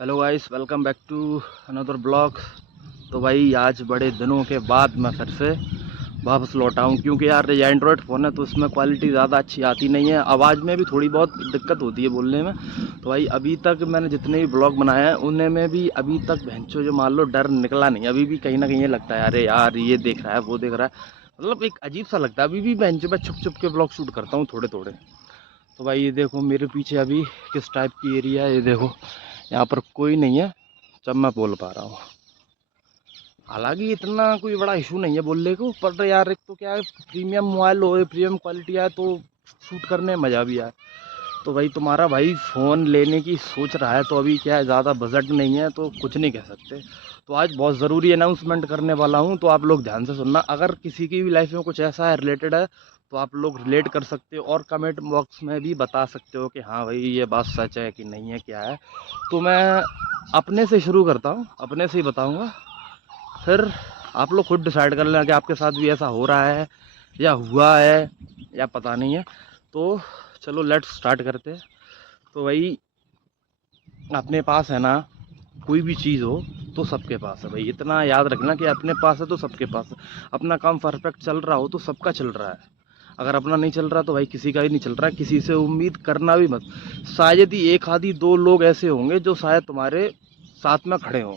Hello guys, welcome back to another blog. तो भाई आज बड़े दिनों के बाद मैं फिर से वापस लौटा हूँ, क्योंकि यार ये एंड्रॉयड फ़ोन है तो इसमें क्वालिटी ज़्यादा अच्छी आती नहीं है, आवाज़ में भी थोड़ी बहुत दिक्कत होती है बोलने में। तो भाई अभी तक मैंने जितने भी ब्लॉग बनाए हैं उनमें में भी अभी तक भैंचो जो मान लो डर निकला नहीं। अभी भी कहीं ना कहीं ये लगता है अरे यार ये देख रहा है वो देख रहा है, मतलब एक अजीब सा लगता है। अभी भी भैंचो मैं छुप छुप के ब्लॉग शूट करता हूँ थोड़े थोड़े। तो भाई ये देखो मेरे पीछे अभी किस टाइप की एरिया है, ये देखो यहाँ पर कोई नहीं है जब मैं बोल पा रहा हूँ। हालांकि इतना कोई बड़ा इशू नहीं है बोलने को, पर यार एक तो क्या है, प्रीमियम मोबाइल हो, प्रीमियम क्वालिटी आए तो शूट करने में मज़ा भी आए। तो भाई तुम्हारा भाई फ़ोन लेने की सोच रहा है तो अभी क्या है, ज़्यादा बजट नहीं है तो कुछ नहीं कह सकते। तो आज बहुत ज़रूरी अनाउंसमेंट करने वाला हूँ, तो आप लोग ध्यान से सुनना। अगर किसी की भी लाइफ में कुछ ऐसा है रिलेटेड है तो आप लोग रिलेट कर सकते हो और कमेंट बॉक्स में भी बता सकते हो कि हाँ भाई ये बात सच है कि नहीं है, क्या है। तो मैं अपने से शुरू करता हूँ, अपने से ही बताऊँगा, फिर आप लोग खुद डिसाइड कर लेना कि आपके साथ भी ऐसा हो रहा है या हुआ है या पता नहीं है। तो चलो लेट्स स्टार्ट करते हैं। तो भाई अपने पास है ना, कोई भी चीज़ हो तो सबके पास है भाई, इतना याद रखना कि अपने पास है तो सबके पास है। अपना काम परफेक्ट चल रहा हो तो सबका चल रहा है, अगर अपना नहीं चल रहा तो भाई किसी का ही नहीं चल रहा है। किसी से उम्मीद करना भी मत। शायद ही एक आधी दो लोग ऐसे होंगे जो शायद तुम्हारे साथ में खड़े हों,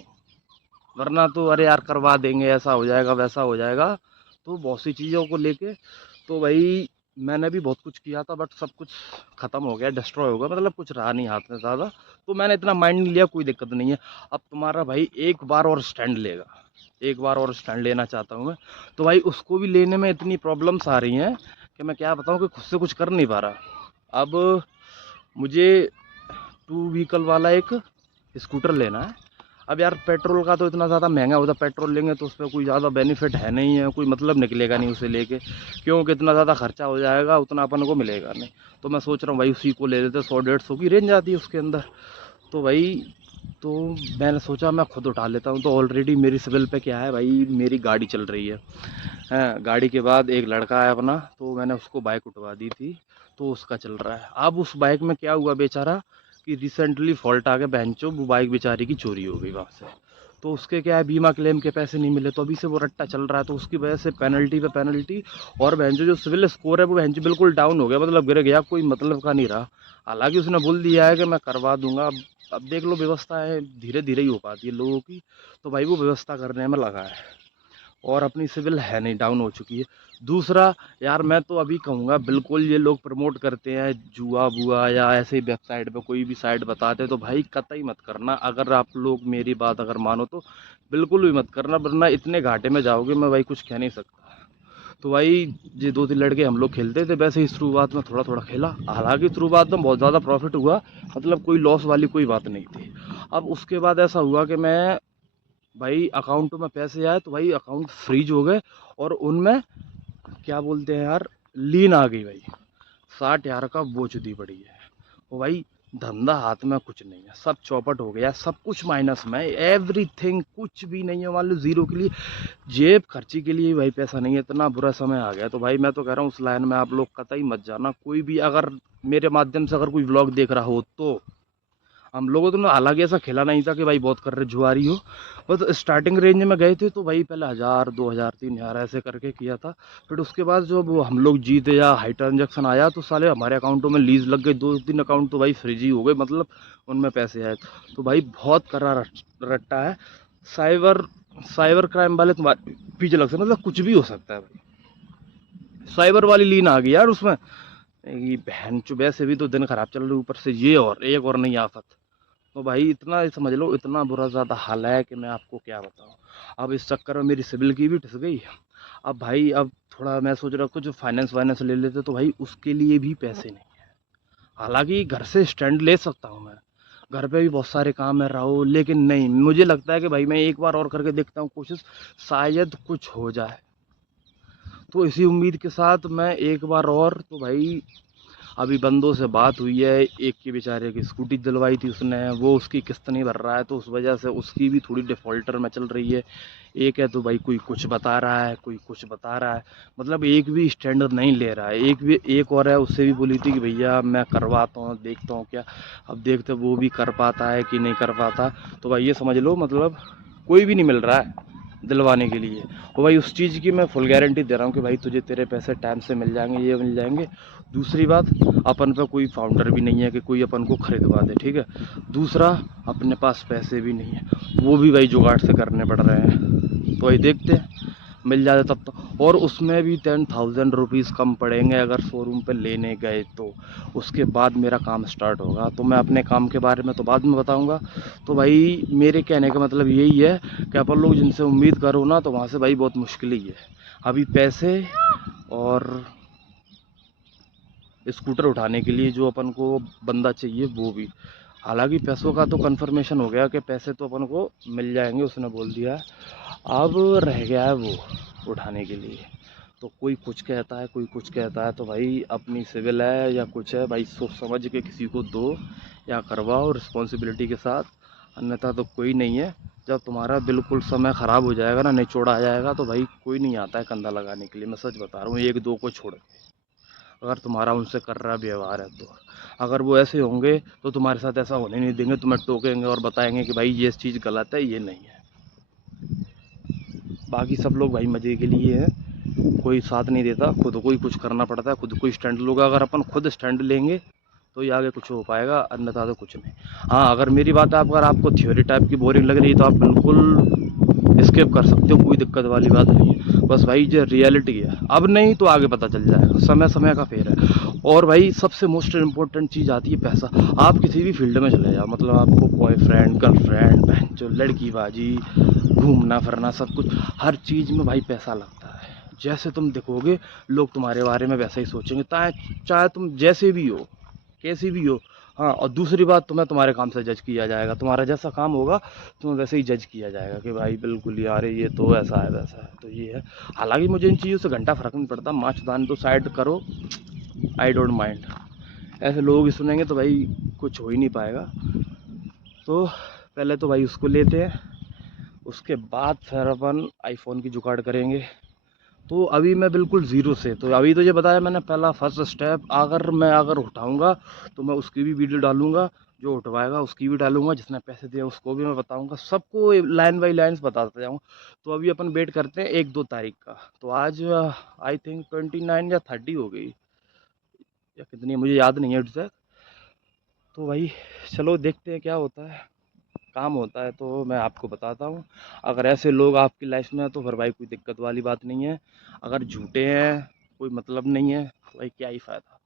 वरना तो अरे यार करवा देंगे, ऐसा हो जाएगा वैसा हो जाएगा। तो बहुत सी चीज़ों को लेके तो भाई मैंने भी बहुत कुछ किया था, बट सब कुछ ख़त्म हो गया, डिस्ट्रॉय हो गया, मतलब कुछ रहा नहीं हाथ में ज़्यादा। तो मैंने इतना माइंड नहीं लिया, कोई दिक्कत नहीं है। अब तुम्हारा भाई एक बार और स्टैंड लेगा, एक बार और स्टैंड लेना चाहता हूँ मैं। तो भाई उसको भी लेने में इतनी प्रॉब्लम्स आ रही हैं कि मैं क्या बताऊँ, कि खुद से कुछ कर नहीं पा रहा। अब मुझे टू व्हीकल वाला एक स्कूटर लेना है। अब यार पेट्रोल का तो इतना ज़्यादा महंगा होता है, पेट्रोल लेंगे तो उसमें कोई ज़्यादा बेनिफिट है नहीं है, कोई मतलब निकलेगा नहीं उसे लेके, क्योंकि इतना ज़्यादा खर्चा हो जाएगा, उतना अपन को मिलेगा नहीं। तो मैं सोच रहा हूँ भाई उसी को ले लेते, 100-150 की रेंज आती है उसके अंदर। तो भाई तो मैंने सोचा मैं खुद उठा लेता हूँ। तो ऑलरेडी मेरी सिविल पे क्या है भाई, मेरी गाड़ी चल रही है। हैं, गाड़ी के बाद एक लड़का है अपना, तो मैंने उसको बाइक उठवा दी थी, तो उसका चल रहा है। अब उस बाइक में क्या हुआ बेचारा, कि रिसेंटली फॉल्ट आ गया, बहनचोद वो बाइक बेचारी की चोरी हो गई वहाँ से। तो उसके क्या है, बीमा क्लेम के पैसे नहीं मिले, तो अभी से वो रट्टा चल रहा है, तो उसकी वजह से पेनल्टी पे पेनल्टी। और बहनचोद जो सिविल स्कोर है वो बहनचोद बिल्कुल डाउन हो गया, मतलब गिर गया, कोई मतलब का नहीं रहा। हालांकि उसने बोल दिया है कि मैं करवा दूंगा। अब देख लो, व्यवस्थाएं धीरे धीरे ही हो पाती है लोगों की। तो भाई वो व्यवस्था करने में लगा है, और अपनी सिविल है नहीं, डाउन हो चुकी है। दूसरा, यार मैं तो अभी कहूँगा, बिल्कुल ये लोग प्रमोट करते हैं जुआ बुआ या ऐसे ही वेबसाइट पे कोई भी साइट बताते हैं, तो भाई कतई मत करना। अगर आप लोग मेरी बात अगर मानो तो बिल्कुल भी मत करना, वरना इतने घाटे में जाओगे, मैं भाई कुछ कह नहीं सकता। तो भाई ये 2-3 लड़के हम लोग खेलते थे, वैसे ही शुरुआत में थोड़ा थोड़ा खेला। हालांकि शुरुआत में बहुत ज़्यादा प्रॉफिट हुआ, मतलब कोई लॉस वाली कोई बात नहीं थी। अब उसके बाद ऐसा हुआ कि मैं भाई अकाउंट में पैसे आए तो भाई अकाउंट फ्रीज हो गए, और उनमें क्या बोलते हैं यार, लीन आ गई भाई। 60,000 का बोझ दी पड़ी है। वो भाई धंधा हाथ में कुछ नहीं है, सब चौपट हो गया, सब कुछ माइनस में, एवरीथिंग कुछ भी नहीं है, मान लो जीरो के लिए, जेब खर्ची के लिए भाई पैसा नहीं है। इतना बुरा समय आ गया। तो भाई मैं तो कह रहा हूँ उस लाइन में आप लोग कतई मत जाना। कोई भी अगर मेरे माध्यम से अगर कोई व्लॉग देख रहा हो तो, हम लोगों तो ना हालांकि ऐसा खेला नहीं था कि भाई बहुत कर रहे जुआरी हो, बस स्टार्टिंग रेंज में गए थे। तो भाई पहले 1,000 2,000 3,000 ऐसे करके किया था। फिर उसके बाद जब हम लोग जीते या हाई ट्रांजेक्शन आया तो साले हमारे अकाउंटों में लीज लग गई, 2-3 अकाउंट तो भाई फ्रीज ही हो गए, मतलब उनमें पैसे आए। तो भाई बहुत करा रट्टा है। साइबर साइबर क्राइम वाले तुम्हारे पीछे लग सकते, मतलब कुछ भी हो सकता है भाई। साइबर वाली लीन आ गई यार उसमें, ये बहन चो वैसे भी तो दिन खराब चल रही, ऊपर से ये और एक और नहीं आफत। तो भाई इतना समझ लो, इतना बुरा ज़्यादा हाल है कि मैं आपको क्या बताऊँ। अब इस चक्कर में मेरी सिविल की भी ठिस गई। अब भाई अब थोड़ा मैं सोच रहा हूँ कुछ फाइनेंस वाइनेंस ले लेते, तो भाई उसके लिए भी पैसे नहीं। हालांकि घर से स्टैंड ले सकता हूँ मैं, घर पे भी बहुत सारे काम है रहो, लेकिन नहीं, मुझे लगता है कि भाई मैं एक बार और करके देखता हूँ कोशिश, शायद कुछ हो जाए। तो इसी उम्मीद के साथ मैं एक बार और, तो भाई अभी बंदों से बात हुई है, एक की बेचारे की स्कूटी दिलवाई थी उसने, वो उसकी किस्त नहीं भर रहा है, तो उस वजह से उसकी भी थोड़ी डिफ़ॉल्टर में चल रही है। एक है तो भाई कोई कुछ बता रहा है, कोई कुछ बता रहा है, मतलब एक भी स्टैंडर्ड नहीं ले रहा है। एक और है, उससे भी बोली थी कि भैया मैं करवाता हूँ, देखता हूँ क्या। अब देखते वो भी कर पाता है कि नहीं कर पाता। तो भाई ये समझ लो, मतलब कोई भी नहीं मिल रहा है दिलवाने के लिए। और भाई उस चीज़ की मैं फुल गारंटी दे रहा हूँ कि भाई तुझे तेरे पैसे टाइम से मिल जाएंगे, ये मिल जाएंगे। दूसरी बात, अपन पे कोई फाउंडर भी नहीं है कि कोई अपन को खरीदवा दे, ठीक है। दूसरा, अपने पास पैसे भी नहीं है, वो भी भाई जुगाड़ से करने पड़ रहे हैं। तो भाई देखते हैं मिल जाए तब तो। और उसमें भी 10,000 रुपीज़ कम पड़ेंगे अगर शोरूम पे लेने गए तो। उसके बाद मेरा काम स्टार्ट होगा, तो मैं अपने काम के बारे में तो बाद में बताऊंगा। तो भाई मेरे कहने का मतलब यही है कि अपन लोग जिनसे उम्मीद करो ना, तो वहाँ से भाई बहुत मुश्किल ही है। अभी पैसे और स्कूटर उठाने के लिए जो अपन को बंदा चाहिए वो भी, हालांकि पैसों का तो कंफर्मेशन हो गया कि पैसे तो अपन को मिल जाएंगे, उसने बोल दिया। अब रह गया है वो उठाने के लिए। तो कोई कुछ कहता है, कोई कुछ कहता है, तो भाई अपनी सिविल है या कुछ है, भाई सोच समझ के किसी को दो या करवाओ रिस्पॉन्सिबिलिटी के साथ, अन्यथा तो कोई नहीं है। जब तुम्हारा बिल्कुल समय ख़राब हो जाएगा ना, निचोड़ आ जाएगा, तो भाई कोई नहीं आता है कंधा लगाने के लिए। मैं सच बता रहा हूँ, एक दो को छोड़ के, अगर तुम्हारा उनसे कर रहा व्यवहार है तो। अगर वो ऐसे होंगे तो तुम्हारे साथ ऐसा होने नहीं देंगे, तुम्हें टोकेंगे और बताएंगे कि भाई ये चीज़ गलत है, ये नहीं है। बाकी सब लोग भाई मज़े के लिए हैं, कोई साथ नहीं देता, खुद को ही कुछ करना पड़ता है, खुद को ही स्टैंड लोग। अगर अपन खुद स्टैंड लेंगे तो ये आगे कुछ हो पाएगा, अन्यथा तो कुछ नहीं। हाँ, अगर मेरी बात है, अगर आपको थ्योरी टाइप की बोरिंग लग रही है तो आप बिल्कुल स्किप कर सकते हो, कोई दिक्कत वाली बात नहीं है। बस भाई जो रियलिटी है, अब नहीं तो आगे पता चल जाएगा, समय समय का फेर है। और भाई सबसे मोस्ट इम्पोर्टेंट चीज़ आती है पैसा। आप किसी भी फील्ड में चले जाओ, मतलब आपको बॉयफ्रेंड, गर्लफ्रेंड, बहन जो लड़की बाजी, घूमना फिरना, सब कुछ, हर चीज़ में भाई पैसा लगता है। जैसे तुम दिखोगे लोग तुम्हारे बारे में वैसे ही सोचेंगे, चाहे तुम जैसे भी हो, कैसी भी हो। हाँ, और दूसरी बात, तुम्हें तुम्हारे काम से जज किया जाएगा, तुम्हारा जैसा काम होगा तुम्हें वैसे ही जज किया जाएगा कि भाई बिल्कुल यार ये तो ऐसा है वैसा है, तो ये है। हालांकि मुझे इन चीज़ों से घंटा फर्क नहीं पड़ता, माच दान तो साइड करो, आई डोंट माइंड। ऐसे लोग ही सुनेंगे तो भाई कुछ हो ही नहीं पाएगा। तो पहले तो भाई उसको लेते हैं, उसके बाद फिर अपन आईफोन की जुगाड़ करेंगे। तो अभी मैं बिल्कुल ज़ीरो से, तो अभी तो ये बताया मैंने, पहला फर्स्ट स्टेप, अगर उठाऊंगा तो मैं उसकी भी वीडियो डालूंगा, जो उठवाएगा उसकी भी डालूंगा, जिसने पैसे दिए उसको भी मैं बताऊंगा, सबको लाइन बाई लाइन बताते जाऊँ। तो अभी अपन वेट करते हैं 1-2 तारीख का। तो आज आई थिंक 29 या 30 हो गई या कितनी, मुझे याद नहीं है एग्जैक्ट। तो भाई चलो देखते हैं क्या होता है, काम होता है तो मैं आपको बताता हूँ। अगर ऐसे लोग आपकी लाइफ में हैं तो फिर भाई कोई दिक्कत वाली बात नहीं है। अगर झूठे हैं, कोई मतलब नहीं है, तो भाई क्या ही फ़ायदा।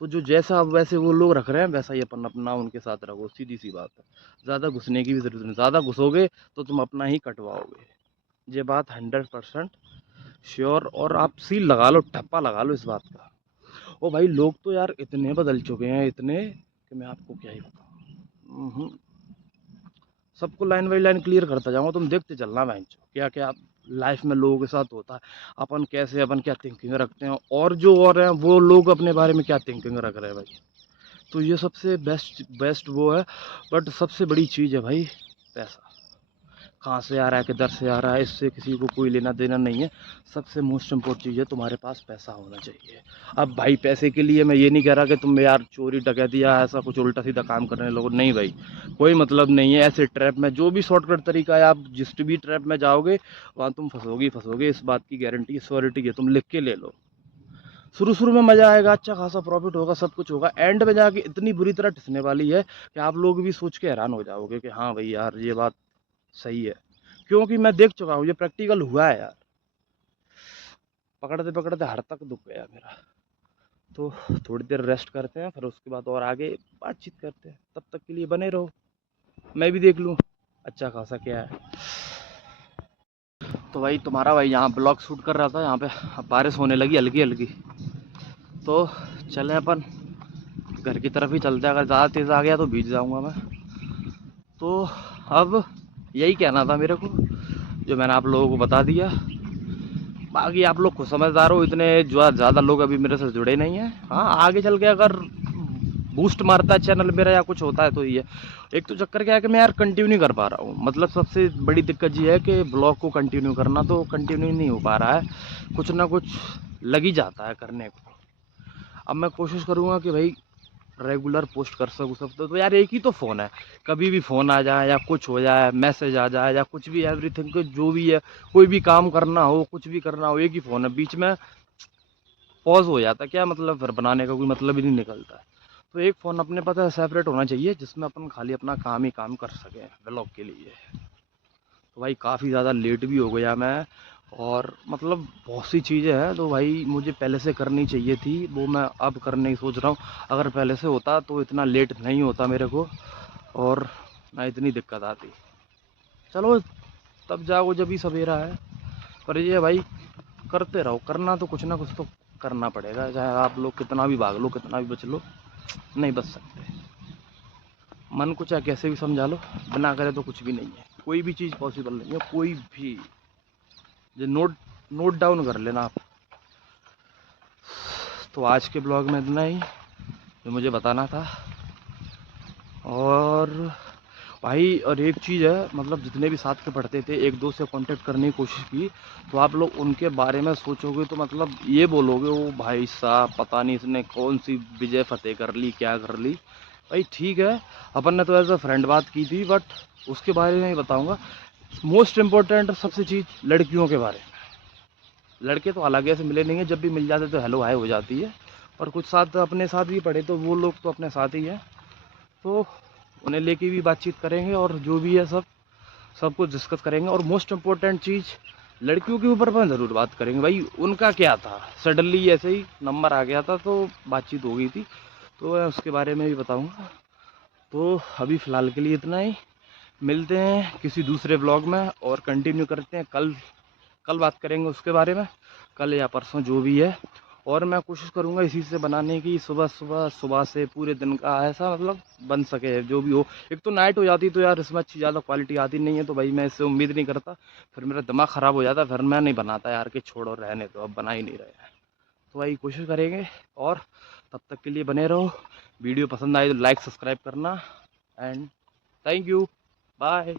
तो जो जैसा अब वैसे वो लोग रख रहे हैं वैसा ही अपन अपना उनके साथ रखो, सीधी सी बात है। ज़्यादा घुसने की भी ज़रूरत नहीं, ज़्यादा घुसोगे तो तुम अपना ही कटवाओगे। ये बात 100% श्योर, और आप सील लगा लो, ठप्पा लगा लो इस बात का। ओ भाई लोग तो यार इतने बदल चुके हैं, इतने, कि मैं आपको क्या ही बताऊँ। सबको लाइन बाई लाइन क्लियर करता जाऊँगा, तुम देखते चलना बहन क्या क्या लाइफ में लोगों के साथ होता है, अपन कैसे, अपन क्या थिंकिंग रखते हैं, और जो और हैं वो लोग अपने बारे में क्या थिंकिंग रख रहे हैं भाई। तो ये सबसे बेस्ट बेस्ट वो है। बट सबसे बड़ी चीज़ है भाई पैसा। कहाँ से आ रहा है, किधर से आ रहा है, इससे किसी को कोई लेना देना नहीं है। सबसे मोस्ट इम्पोर्टेंट चीज़ है तुम्हारे पास पैसा होना चाहिए। अब भाई पैसे के लिए मैं ये नहीं कह रहा कि तुम यार चोरी डकैती या ऐसा कुछ उल्टा सीधा काम करने लगो, नहीं भाई, कोई मतलब नहीं है। ऐसे ट्रैप में जो भी शॉर्टकट तरीका है, आप जिस भी ट्रैप में जाओगे वहाँ तुम फंसोगे फंसोगे, इस बात की गारंटी श्योरिटी है, तुम लिख के ले लो। शुरू शुरू में मज़ा आएगा, अच्छा खासा प्रॉफिट होगा, सब कुछ होगा, एंड में जाके इतनी बुरी तरह ठिसने वाली है कि आप लोग भी सोच के हैरान हो जाओगे कि हाँ भाई यार ये बात सही है। क्योंकि मैं देख चुका हूँ, ये प्रैक्टिकल हुआ है यार, पकड़ते पकड़ते हर तक दुख गया मेरा। तो थोड़ी देर रेस्ट करते हैं, फिर उसके बाद और आगे बातचीत करते हैं। तब तक के लिए बने रहो, मैं भी देख लूँ अच्छा खासा क्या है। तो भाई तुम्हारा भाई यहाँ ब्लॉग शूट कर रहा था, यहाँ पे बारिश होने लगी हल्की हल्की। तो चले अपन घर की तरफ ही चलते हैं, अगर ज़्यादा तेज़ आ गया तो भीग जाऊँगा मैं। तो अब यही कहना था मेरे को, जो मैंने आप लोगों को बता दिया। बाकी आप लोग खुद समझदार हो, इतने जो ज़्यादा लोग अभी मेरे से जुड़े नहीं हैं। हाँ, आगे चल के अगर बूस्ट मारता है चैनल मेरा या कुछ होता है तो ये एक तो चक्कर क्या है कि मैं यार कंटिन्यू नहीं कर पा रहा हूँ। मतलब सबसे बड़ी दिक्कत ये है कि ब्लॉग को कंटिन्यू करना तो कंटिन्यू नहीं हो पा रहा है, कुछ ना कुछ लग ही जाता है करने को। अब मैं कोशिश करूँगा कि भाई रेगुलर पोस्ट कर सकूँ सब। तो यार एक ही तो फ़ोन है, कभी भी फ़ोन आ जाए या कुछ हो जाए, मैसेज आ जाए या कुछ भी, एवरीथिंग को जो भी है, कोई भी काम करना हो, कुछ भी करना हो, एक ही फ़ोन है। बीच में पॉज हो जाता है, क्या मतलब फिर बनाने का कोई मतलब ही नहीं निकलता है। तो एक फ़ोन अपने पास सेपरेट होना चाहिए जिसमें अपन खाली अपना काम ही काम कर सकें व्लॉग के लिए। तो भाई काफ़ी ज़्यादा लेट भी हो गया मैं, और मतलब बहुत सी चीज़ें हैं तो भाई मुझे पहले से करनी चाहिए थी, वो मैं अब करने की सोच रहा हूँ। अगर पहले से होता तो इतना लेट नहीं होता मेरे को, और ना इतनी दिक्कत आती। चलो तब जाओ जब भी सवेरा है। पर ये भाई करते रहो, करना तो कुछ ना कुछ तो करना पड़ेगा, चाहे आप लोग कितना भी भाग लो, कितना भी बच लो, नहीं बच सकते। मन को चाहे कैसे भी समझा लो, बिना करे तो कुछ भी नहीं है, कोई भी चीज़ पॉसिबल नहीं है, कोई भी। ये नोट नोट डाउन कर लेना आप। तो आज के ब्लॉग में इतना ही जो मुझे बताना था। और भाई और एक चीज़ है, मतलब जितने भी साथ के पढ़ते थे एक दो से कांटेक्ट करने की कोशिश की, तो आप लोग उनके बारे में सोचोगे तो मतलब ये बोलोगे वो भाई साहब पता नहीं इसने कौन सी विजय फतेह कर ली, क्या कर ली। भाई ठीक है, अपन ने तो एज अ फ्रेंड बात की थी, बट उसके बारे में ही बताऊंगा। मोस्ट इम्पोर्टेंट सबसे चीज़ लड़कियों के बारे में। लड़के तो अलग ऐसे मिले नहीं है, जब भी मिल जाते तो हेलो हाय हो जाती है। और कुछ साथ अपने साथ भी पढ़े तो वो लोग तो अपने साथ ही हैं, तो उन्हें लेके भी बातचीत करेंगे, और जो भी है सब कुछ डिस्कस करेंगे। और मोस्ट इम्पोर्टेंट चीज़ लड़कियों के ऊपर अपन ज़रूर बात करेंगे। भाई उनका क्या था, सडनली ऐसे ही नंबर आ गया था तो बातचीत हो गई थी, तो मैं उसके बारे में भी बताऊंगा। तो अभी फ़िलहाल के लिए इतना ही, मिलते हैं किसी दूसरे ब्लॉग में और कंटिन्यू करते हैं। कल कल बात करेंगे उसके बारे में, कल या परसों जो भी है। और मैं कोशिश करूँगा इसी से बनाने की, सुबह सुबह सुबह से पूरे दिन का ऐसा मतलब बन सके जो भी हो। एक तो नाइट हो जाती तो यार इसमें अच्छी ज़्यादा क्वालिटी आती नहीं है, तो भाई मैं इससे उम्मीद नहीं करता, फिर मेरा दिमाग ख़राब हो जाता, फिर मैं नहीं बनाता यार कि छोड़ो रहने दो, अब बना ही नहीं रहे हैं। तो भाई कोशिश करेंगे, और तब तक के लिए बने रहो। वीडियो पसंद आए तो लाइक सब्सक्राइब करना, एंड थैंक यू, बाय।